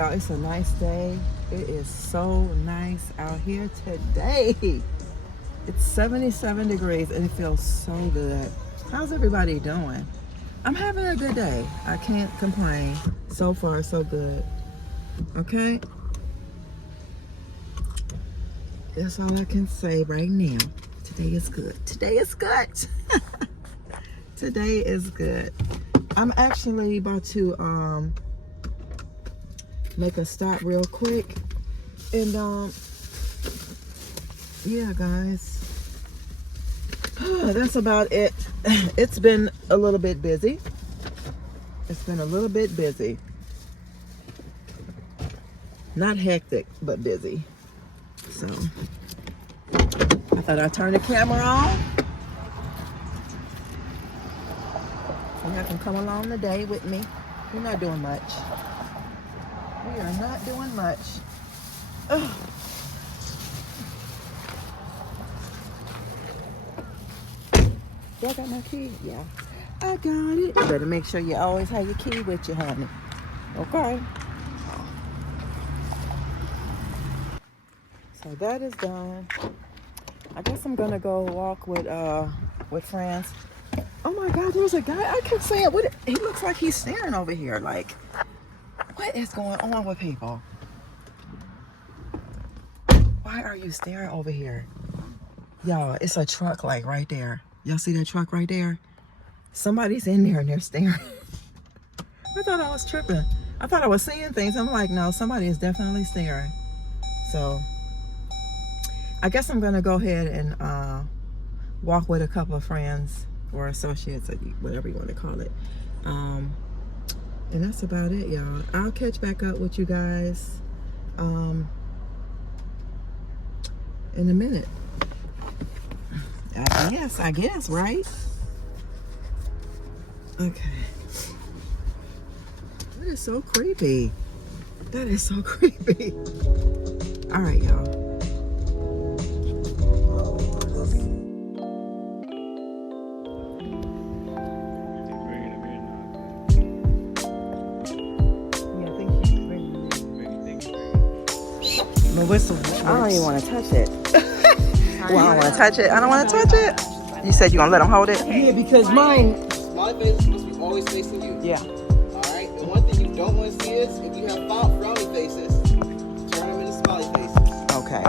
Y'all, it's a nice day. It is so nice out here today. It's 77 degrees and it feels so good. How's everybody doing? I'm having a good day. I can't complain. So far, so good. Okay? That's all I can say right now. Today is good. Today is good. Today is good. I'm actually about to make a stop real quick. And yeah, guys. That's about it. It's been a little bit busy. It's been a little bit busy. Not hectic, but busy. So I thought I'd turn the camera on. So y'all can come along today with me. We're not doing much. We are not doing much. Ugh. Do I got my key? Yeah. I got it. You better make sure you always have your key with you, honey. Okay. So that is done. I guess I'm gonna go walk with friends. Oh my God, there's a guy. I kept saying, what? He looks like he's staring over here. Like, what is going on with people? Why are you staring over here? Y'all, it's a truck like right there. Y'all see that truck right there? Somebody's in there and they're staring. I thought I was tripping. I thought I was seeing things. I'm like, no, somebody is definitely staring. So I guess I'm gonna go ahead and walk with a couple of friends or associates, or whatever you want to call it. And that's about it, y'all. I'll catch back up with you guys in a minute. I guess, right? Okay. That is so creepy. That is so creepy. All right, y'all. Whistle. I don't even want to touch it. Well, I don't want to touch it. I don't want to touch it. You said you're going to let him hold it? Yeah, because mine... Smiley face is supposed to be always facing you. Yeah. Alright? And one thing you don't want to see is, if you have frowny faces, turn them into smiley faces. Okay.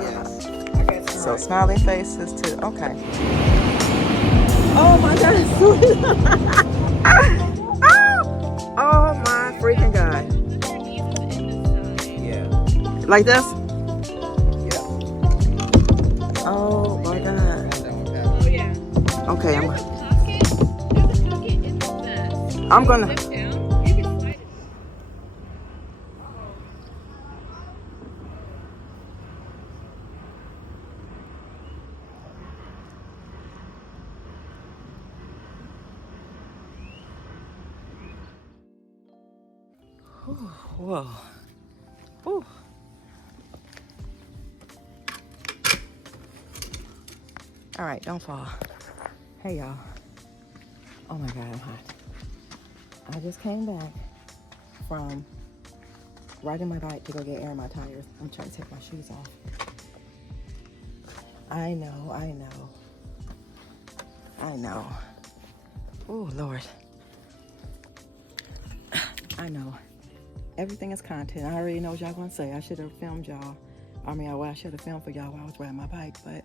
Yes. Okay, So smiley faces too. Okay. Oh my God, it's sweet. Oh my freaking God. Yeah. Like this? Yeah. Oh my God. Oh yeah. Okay, There's a pocket in the vest. I'm gonna. Zip down. You can slide it. Whoa. Ooh. All right, don't fall. Hey, y'all. Oh my God, I'm hot. I just came back from riding my bike to go get air in my tires. I'm trying to take my shoes off. I know. Oh, Lord. I know. Everything is content. I already know what y'all gonna say. I should have filmed y'all. I should have filmed for y'all while I was riding my bike, but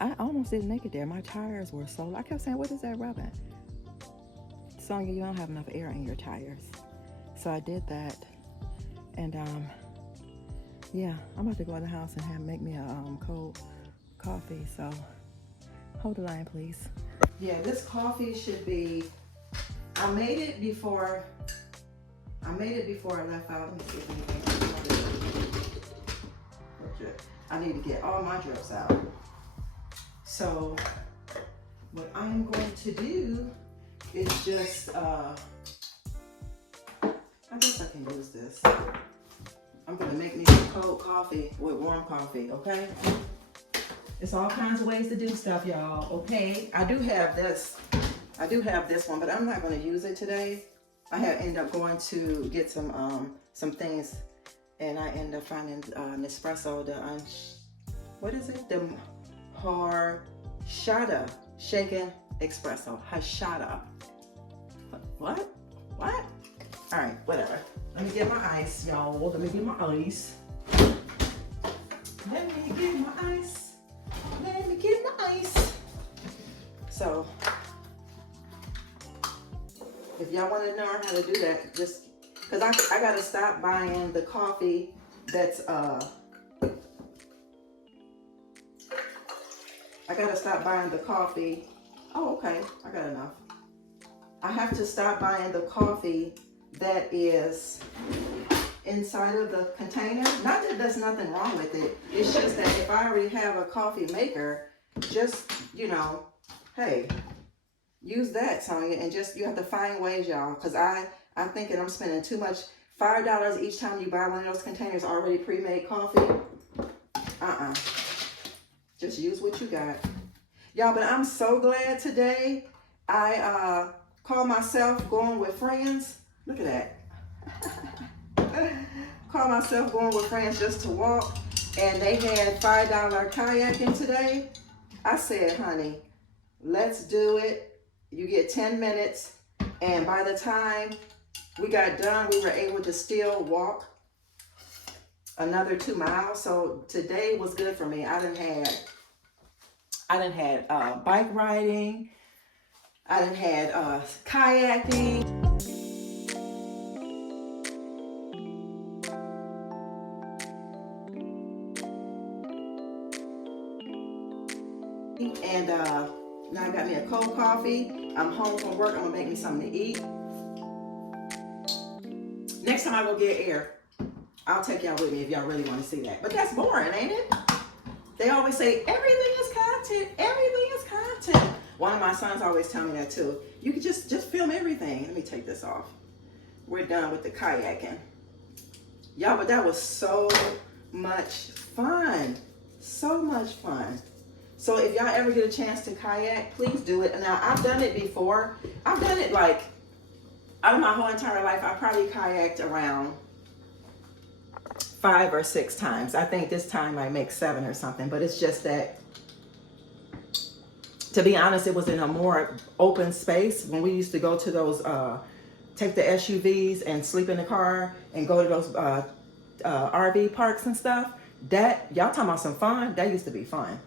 I almost didn't make it there. My tires were so, I kept saying, what is that rubbing? Sonya, you don't have enough air in your tires. So I did that. And yeah, I'm about to go in the house and make me a cold coffee. So hold the line, please. Yeah, this coffee should be, I made it before I left out. Let me see if anything. I need to get all my drips out. So what I'm going to do is just, I guess I can use this. I'm gonna make me some cold coffee with warm coffee, okay? It's all kinds of ways to do stuff, y'all, okay? I do have this one, but I'm not gonna use it today. I had ended up going to get some things, and I ended up finding an espresso. What is it? The horchata shaken espresso. Horchata. What? What? All right, whatever. Let me get my ice, y'all. Let me get my ice. Let me get my ice. Let me get my ice. So, if y'all want to learn how to do that, just because I gotta stop buying the coffee that's I gotta stop buying the coffee. Oh, okay, I got enough. I have to stop buying the coffee that is inside of the container. Not that there's nothing wrong with it. It's just that if I already have a coffee maker, just, you know, hey, use that, Sonya, and just, you have to find ways, y'all, because I'm thinking I'm spending too much. $5 each time you buy one of those containers already pre-made coffee. Just use what you got. Y'all, but I'm so glad today I call myself going with friends. Look at that. Call myself going with friends just to walk, and they had $5 kayaking today. I said, honey, let's do it. You get 10 minutes, and by the time we got done, we were able to still walk another 2 miles. So today was good for me. I done had bike riding. I done had kayaking. And now I got me a cold coffee. I'm home from work. I'm gonna make me something to eat. Next time I go get air, I'll take y'all with me if y'all really want to see that. But that's boring, ain't it? They always say everything is content. Everything is content. One of my sons always tell me that too. You can just film everything. Let me take this off. We're done with the kayaking. Y'all, but that was so much fun. So much fun. So if y'all ever get a chance to kayak, please do it. Now, I've done it before. I've done it like, out of my whole entire life, I probably kayaked around 5 or 6 times. I think this time I make 7 or something, but it's just that, to be honest, it was in a more open space. When we used to go to those, take the SUVs and sleep in the car and go to those RV parks and stuff, that, y'all talking about some fun, that used to be fun.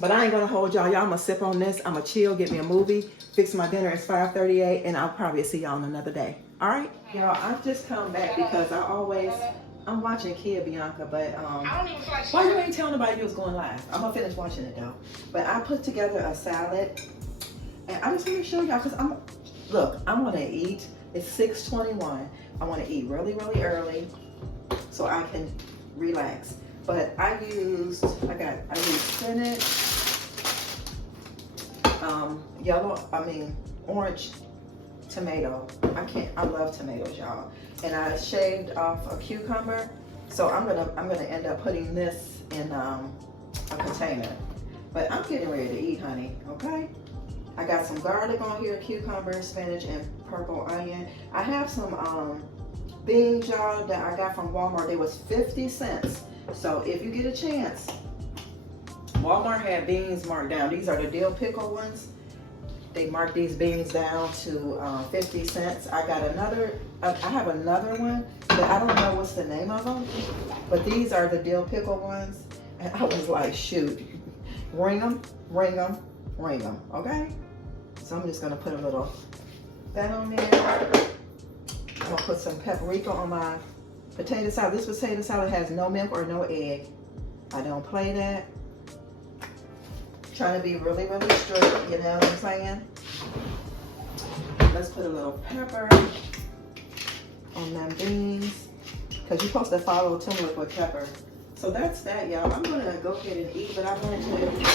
But I ain't gonna hold y'all. Y'all, I'm gonna sip on this. I'm gonna chill, get me a movie, fix my dinner. It's 5:38, and I'll probably see y'all on another day. All right, y'all. I've just come back because I'm watching Kia Bianca, but why you ain't telling nobody you was going live? I'm gonna finish watching it though. But I put together a salad, and I just want to show y'all because I want to eat. It's 6:21. I want to eat really, really early so I can relax. But I used spinach, orange tomato. I love tomatoes, y'all. And I shaved off a cucumber. So I'm gonna end up putting this in a container. But I'm getting ready to eat, honey, okay? I got some garlic on here, cucumber, spinach, and purple onion. I have some beans, y'all, that I got from Walmart. They was 50 cents. So if you get a chance, Walmart had beans marked down. These are the dill pickle ones. They marked these beans down to 50 cents. I got I have another one, but I don't know what's the name of them. But these are the dill pickle ones. And I was like, shoot, ring them, ring them, ring them, okay? So I'm just gonna put a little that on there. I'm gonna put some paprika on my potato salad. This potato salad has no milk or no egg. I don't play that. Trying to be really, really strict, you know what I'm saying? Let's put a little pepper on them beans, because you're supposed to follow turmeric with pepper. So that's that, y'all. I'm gonna go ahead and eat, but I wanted to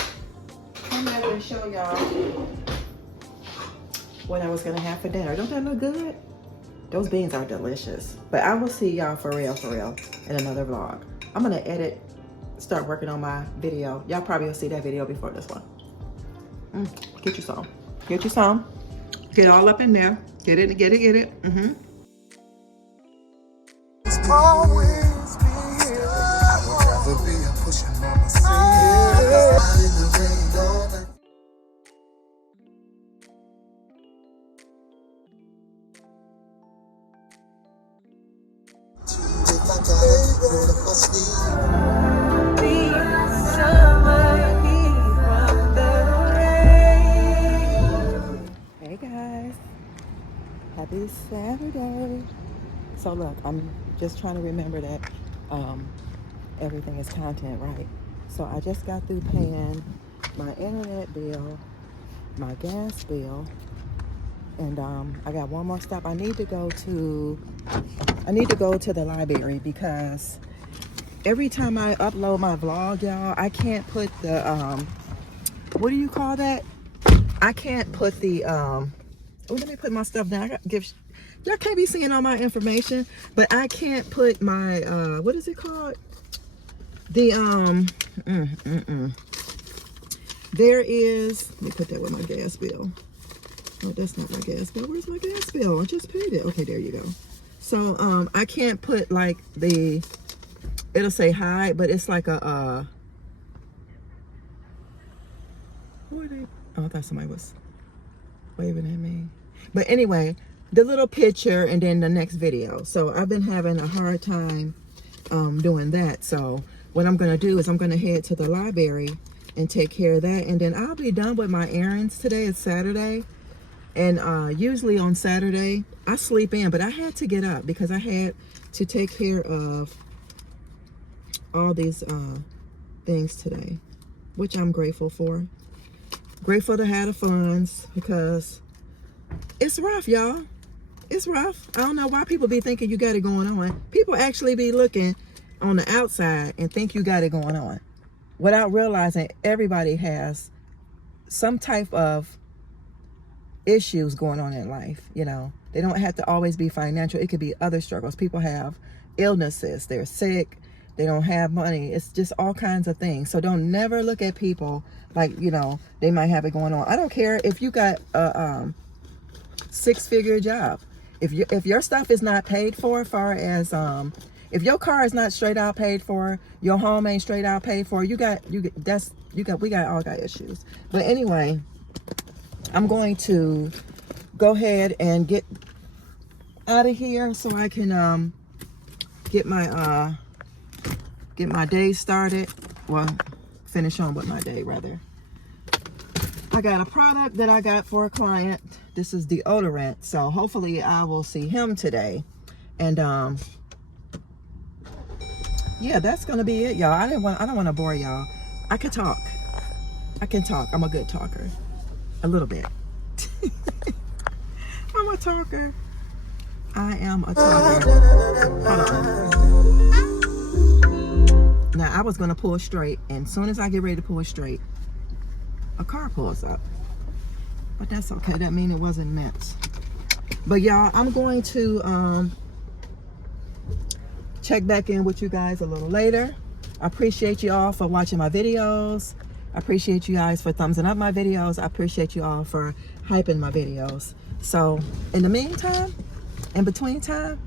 come back and show y'all what I was gonna have for dinner. Don't that look good? Those beans are delicious. But I will see y'all for real, in another vlog. I'm gonna start working on my video. Y'all probably will see that video before this one. Get you some. Get you some. Get all up in there. Get it, get it, get it. Mm-hmm. Always be here. I would rather be a pushing mama see. In the rain all night. If I got it, roll up my sleeve. Hey guys, happy Saturday. So look, I'm just trying to remember that everything is content, right? So I just got through paying my internet bill, my gas bill, and I got one more stop. I need to go to the library because every time I upload my vlog, y'all, I can't put the what do you call that? I can't put the let me put my stuff down. I got to give y'all can't be seeing all my information, but I can't put my what is it called? The there is, let me put that with my gas bill. Oh, that's not my gas bill. Where's my gas bill? I just paid it. Okay, there you go. So I can't put like the, it'll say hi, but it's like a who are they? Oh, I thought somebody was waving at me. But anyway, the little picture and then the next video. So I've been having a hard time doing that. So what I'm gonna do is I'm gonna head to the library and take care of that, and then I'll be done with my errands. Today is Saturday, and usually on Saturday I sleep in, but I had to get up because I had to take care of all these things today, which I'm grateful for. Grateful to have the funds because it's rough, y'all. It's rough. I don't know why people be thinking you got it going on. People actually be looking on the outside and think you got it going on without realizing everybody has some type of issues going on in life. You know, they don't have to always be financial. It could be other struggles. People have illnesses. They're sick. They don't have money. It's just all kinds of things. So don't never look at people like, you know, they might have it going on. I don't care if you got a six-figure job. If your stuff is not paid for, as far as if your car is not straight out paid for, your home ain't straight out paid for, we all got issues. But anyway, I'm going to go ahead and get out of here so I can get my day started. Well, finish on with my day rather. I got a product that I got for a client. This is deodorant, so hopefully I will see him today. And yeah, that's gonna be it, y'all. I don't want to bore y'all. I can talk. I'm a good talker, a little bit. I'm a talker. I am a talker. Hold on. Now I was gonna pull straight, and as soon as I get ready to pull straight, a car pulls up. But that's okay. That means it wasn't meant. But y'all, I'm going to check back in with you guys a little later. I appreciate you all for watching my videos. I appreciate you guys for thumbsing up my videos. I appreciate you all for hyping my videos. So in the meantime, in between time,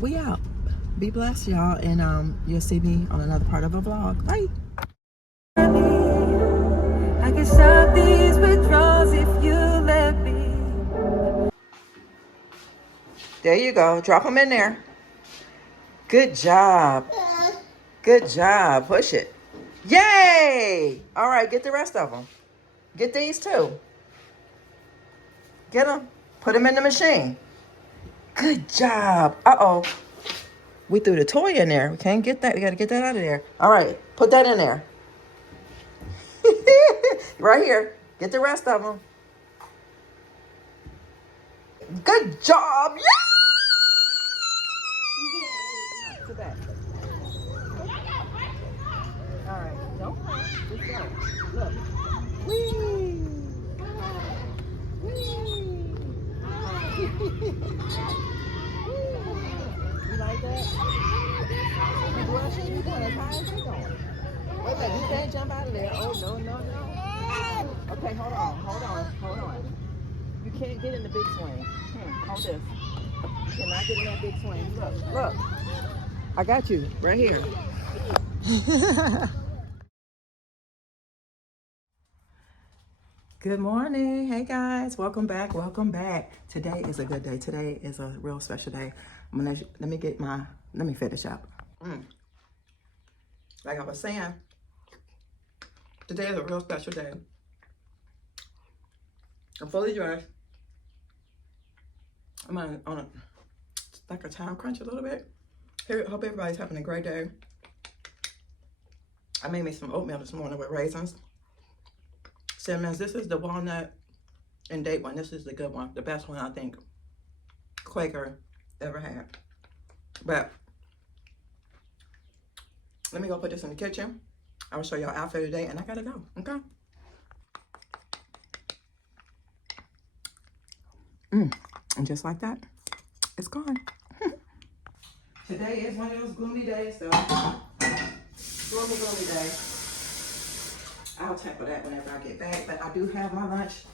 we out. Be blessed, y'all, and you'll see me on another part of a vlog. Bye. I can stop these withdrawals if you let me. There you go. Drop them in there. Good job. Good job. Push it. Yay! All right, get the rest of them. Get these too. Get them. Put them in the machine. Good job. Uh-oh. We threw the toy in there. We can't get that. We got to get that out of there. All right, put that in there. Right here. Get the rest of them. Good job. Yeah! Sit back. All right. Don't cry. Just go. Look. Whee! Whee! You like that? Well, shit, you going as high as you going. Wait a minute. You can't jump out of there. Oh, no, no, no. Okay, hold on. You can't get in the big swing. Hold this. You cannot get in that big swing. Look. I got you right here. Good morning. Hey guys, welcome back. Today is a good day. Today is a real special day. Let me finish up. Like I was saying, today is a real special day. I'm fully dressed. I'm on a time crunch a little bit. Hope everybody's having a great day. I made me some oatmeal this morning with raisins. Cinnamons. This is the walnut and date one. This is the good one, the best one I think Quaker ever had. But let me go put this in the kitchen. I will show y'all outfit today, and I gotta go. Okay. And just like that, it's gone. Today is one of those gloomy days, though. Gloomy day. I'll tackle that whenever I get back, but I do have my lunch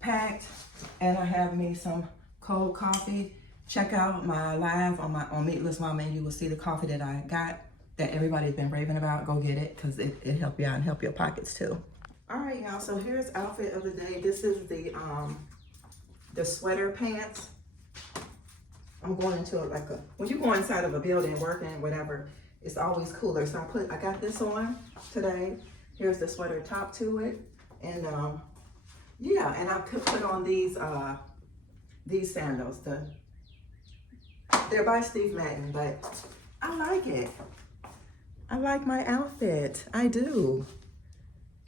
packed, and I have me some cold coffee. Check out my live on Meatless Mama, and you will see the coffee that I got that everybody's been raving about. Go get it, because it help you out and help your pockets too. All right, y'all, so here's outfit of the day. This is the sweater pants. I'm going into it like when you go inside of a building working, whatever, it's always cooler. So I got this on today. Here's the sweater top to it. And yeah, and I could put on these sandals. They're by Steve Madden, but I like it. I like my outfit. I do.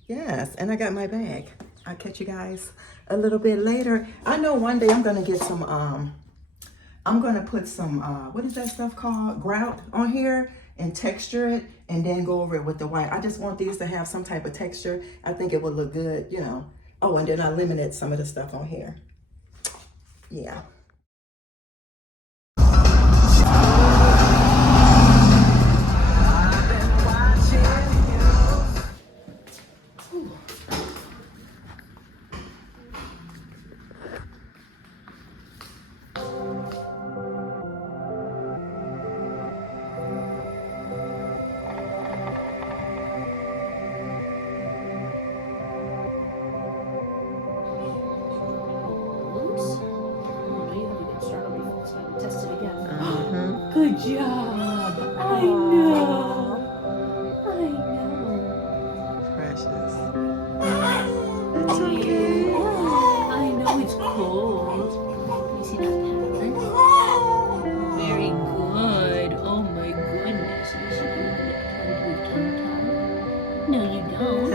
Yes, and I got my bag. I'll catch you guys a little bit later. I know one day I'm gonna get some, I'm gonna put some, what is that stuff called? Grout on here and texture it and then go over it with the white. I just want these to have some type of texture. I think it would look good, you know. Oh, and then I limited some of the stuff on here. Yeah. Good job. I know. Precious. It's okay. I know it's cold. You see that pattern? Very good. Oh my goodness. You should be able to carry with tongue. No, you don't.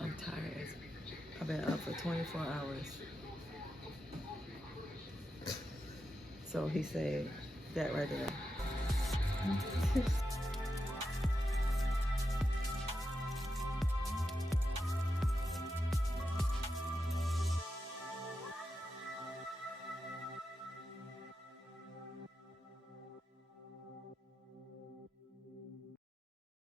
I'm tired. I've been up for 24 hours. So he said that right there.